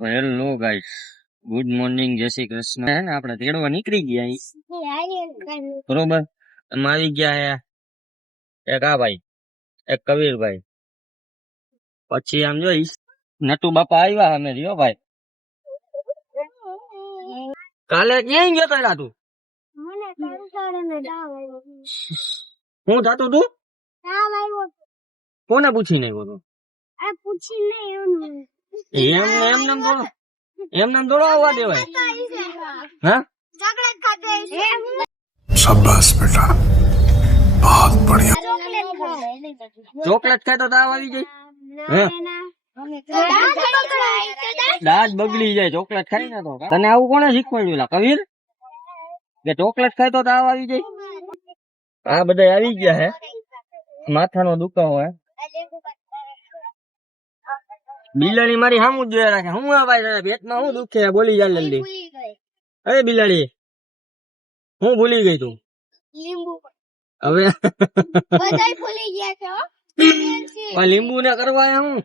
Hello guys, good morning, જય શ્રી કૃષ્ણ. હે ને આપણે તેડવા નીકળી ગયા બરોબર. એમાં આવી ગયા હે એક આ ભાઈ, એક કબીરભાઈ, પછી આમ જોઈશ નટુ બાપા આવ્યા અમે રહ્યો ભાઈ. કાલે ક્યાંય ગયો તો તું? હું થતું તું? કોને પૂછીને આવ્યો તું? એમ નામ થોડો આવવા દેવાય. હા, शाबाश बेटा, बहुत बढ़िया। ચોકલેટ ખાય તો તાવ આવી જાય. હે, દાંત બગડી જાય ચોકલેટ ખાઈ ને તો. તને આવું કોને શીખવાડ્યું લા કબીર, કે ચોકલેટ ખાય તો તાવ આવી જાય? આ બધા આવી ગયા હે, માથાનો દુખાવો હે. બિલાડી મારી સામું જ જોયા રાખે. હું ભાઈ તને પેટમાં શું દુખે બોલી જા જલ્દી. અરે બિલાડી, હું ભૂલી ગઈ તું? હવે લીંબુ ને કરવા હું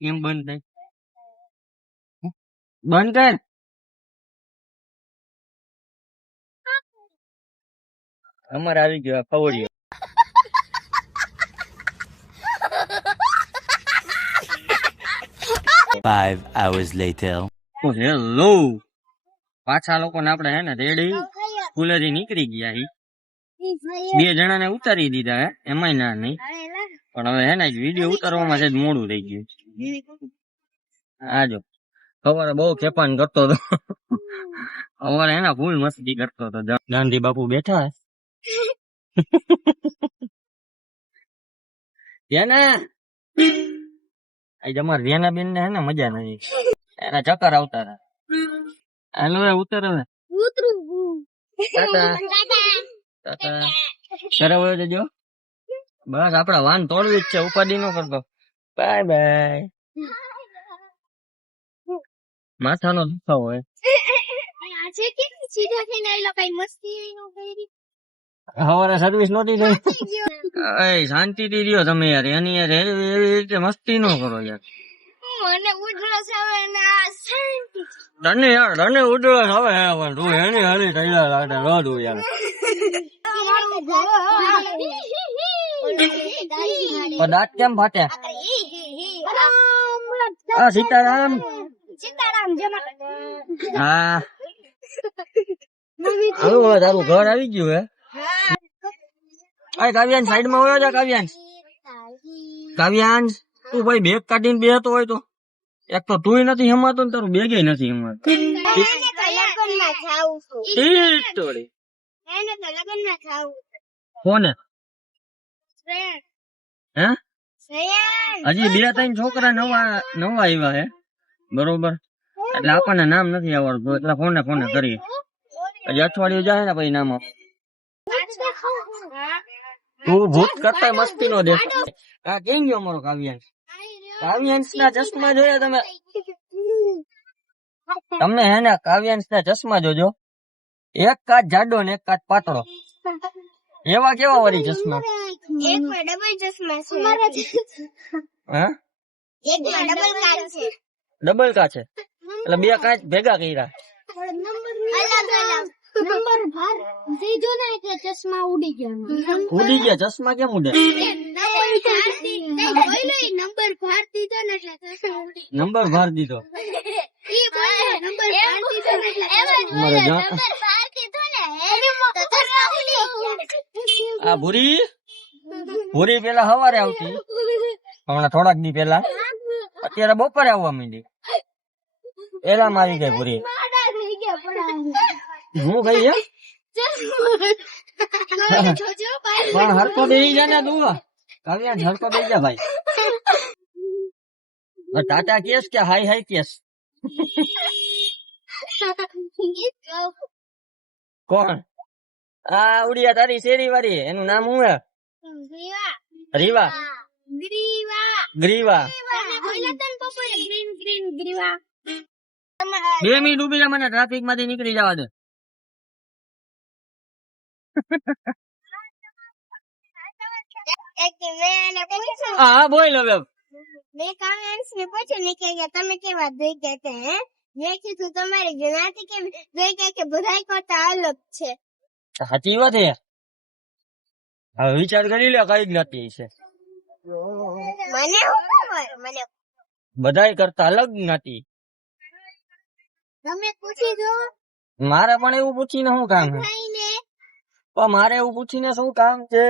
કેમ બંધ થાય? બંધ કર. અમારે આવી ગયો ખવડિયો. Five hours later. હેલો, પાછા લોકોને આપણે હે ને રેડી સ્કૂલેથી નીકળી ગયા. 2 જણાને ઉતારી દીધા હે, એમાંય ના નહીં. પણ હવે હે ને વિડીયો ઉતારવામાં છે મોડું થઈ ગયું. આજો સવારે બહુ ખેપાન કરતો હતો. સવારે હે ને ફૂલ મસ્તી કરતો હતો. ગાંધી બાપુ બેઠા અમારે રેના બેન ને હે ને મજા નથી, એના ચક્કર આવતા હતા. હાલો ઉતર હવે. ઘરે જજો. બસ આપડા વાન તોડવી જ છે, ઉપાધિ નો કરતો. Bye bye. માથાનો દુખાવો હોય. સવારે સર્વિસ નહોતી થઈ. શાંતિ થી રહ્યો તમે યાર. એની યાર એવી રીતે મસ્તી નો કરો યાર. તને ઉડરસ હવે તું એની હરી તૈયાર લાગે રોજ યાર. દાંત કેમ ફાટે? સીતારામ. હા, તારું ઘર આવી ગયું હે. કાવ્યાંશ સાઈડ માં હોય છે. કાવ્યાંશ તું ભાઈ બેગ કાઢીને બેહતો હોય તો એક તો તુંય નથી હમાતો ને તારું બેગે નથી હમાતો. કોને? હે, હજી 2-3 છોકરા નવા આવ્યા હે બરોબર. એટલે આપણને નામ નથી આવડતું, એટલે ફોને કરીએ. હજી અઠવાડિયું જાય ને પછી નામ. તું ભૂત કરતા મસ્તી નો દેખ. કેમ ગયો અમારો કાવ્યાંશ? કાવ્યાંશ ના ચશ્મા જોયા તમે? તમે હે ને કાવ્યાંશ ના ચશ્મા જોજો. એક કાચ જાડો ને એક કાચ પાતળો. એવા કેવા વળી ચશ્મા? ડબલ કાચ છે એટલે 2 કાચ ભેગા કર્યા. ઉડી ગયા ચશ્મા કેમ ઉડે? નંબર ભાર દીધો. આ ભૂરી પેલા સવારે આવતી, હમણાં થોડાક દી પેલા. અત્યારે બપોરે આવવા માંડી. એલા મારી ગઈ ભૂરી. હું ગઈ એમ પણ હરકો બેસી જા ને તું. કાવ્યાંશ હરકો બેસી જા ભાઈ. ટાટા કેસ કે હાઈ કેસ? કોણ? આ ઉડિયા તારી શેરી વાળી, એનું નામ શું હે? રીવા. ગ્રીવા. 2 મિનિટ ઉભી રહે, મને ટ્રાફિક માંથી નીકળી જવા દે. હા બોલ હવે મેં કાવ્યાંશ ને પૂછ્યું ને કે તમે કેવા જોઈ ગયા છે હે મેં કીધું તમારી જ્ઞાતિ કેમ જોઈ ગયા કે બધાય કરતા અલગ છે સાચી વાત છે હવે વિચાર કરી લે કઈ જ્ઞાતિ છે મને શું ખબર મને બધાય કરતા અલગ જ્ઞાતિ તમે પૂછી જો મારે પણ એવું પૂછીને શું કામ છે ભાઈને પણ મારે એવું પૂછીને શું કામ છે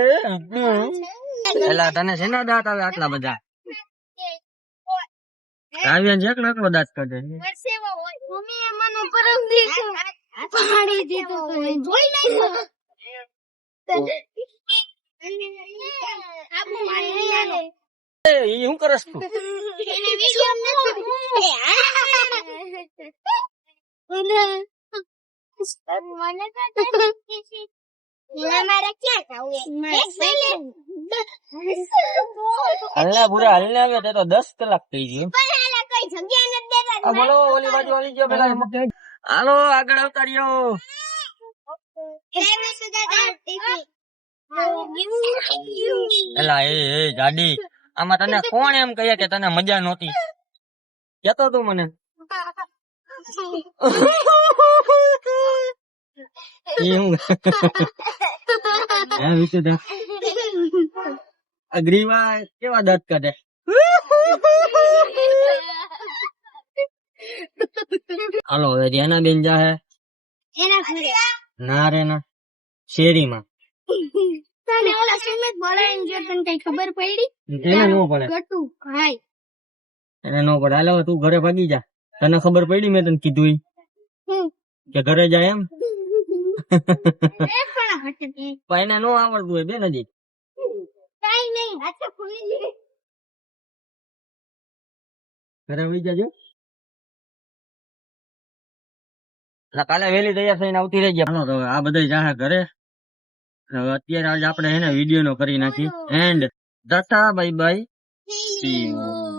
પેલા તને શેના દાંત આવે આટલા બધા કાવ્યા છે કે નકરો દાંત કાઢે મમ્મીએ મને પરમ દિવસે પાડી દીધું તો જોઈ લેજો આપણે મારી લેવાનો ઈ શું કરસ તું એને વિડિયો મને તો મારે ક્યાં જાવું હલને પૂરા હલને આવ્યો તે તો 10 કલાક થઈ ગયું પણ કઈ જગ્યા નથી દેતા આ બોલો ઓલી બાજુ આવી ગયો પેલા હાલો આગળ આવતા રહ્યો એમાં સુધા ટીવી એલા એ ગાડી આમાં તને કોણ એમ કહે કે તને મજા નહોતી કેતો તું મને અગ્રીવા કેવા દાંત કાઢે હાલો હવે ધ્યાના બેન જાહે એના ઘરે ના રે ના શેરીમાં તને ઓલા સુમિત બોલાઈને જો તને કઈ ખબર પડી એને નો પડે ગટુ હાય એને નો પડે હાલો તું ઘરે ભાગી જા તને ખબર પડી મેં તને કીધું ઈ કે ઘરે જાય એમ એ પણ હટે પણ એને નો આવડતું હોય બેન હજી કાઈ નહીં હાથ ખોલી લે ઘરે આવી જાજો કાલે વહેલી તૈયાર થઈને આવતી રહી ગયા તો આ બધા જાહે ઘરે હવે અત્યારે આજે આપણે એને વિડીયો નો કરી નાખી and Tata bye bye see you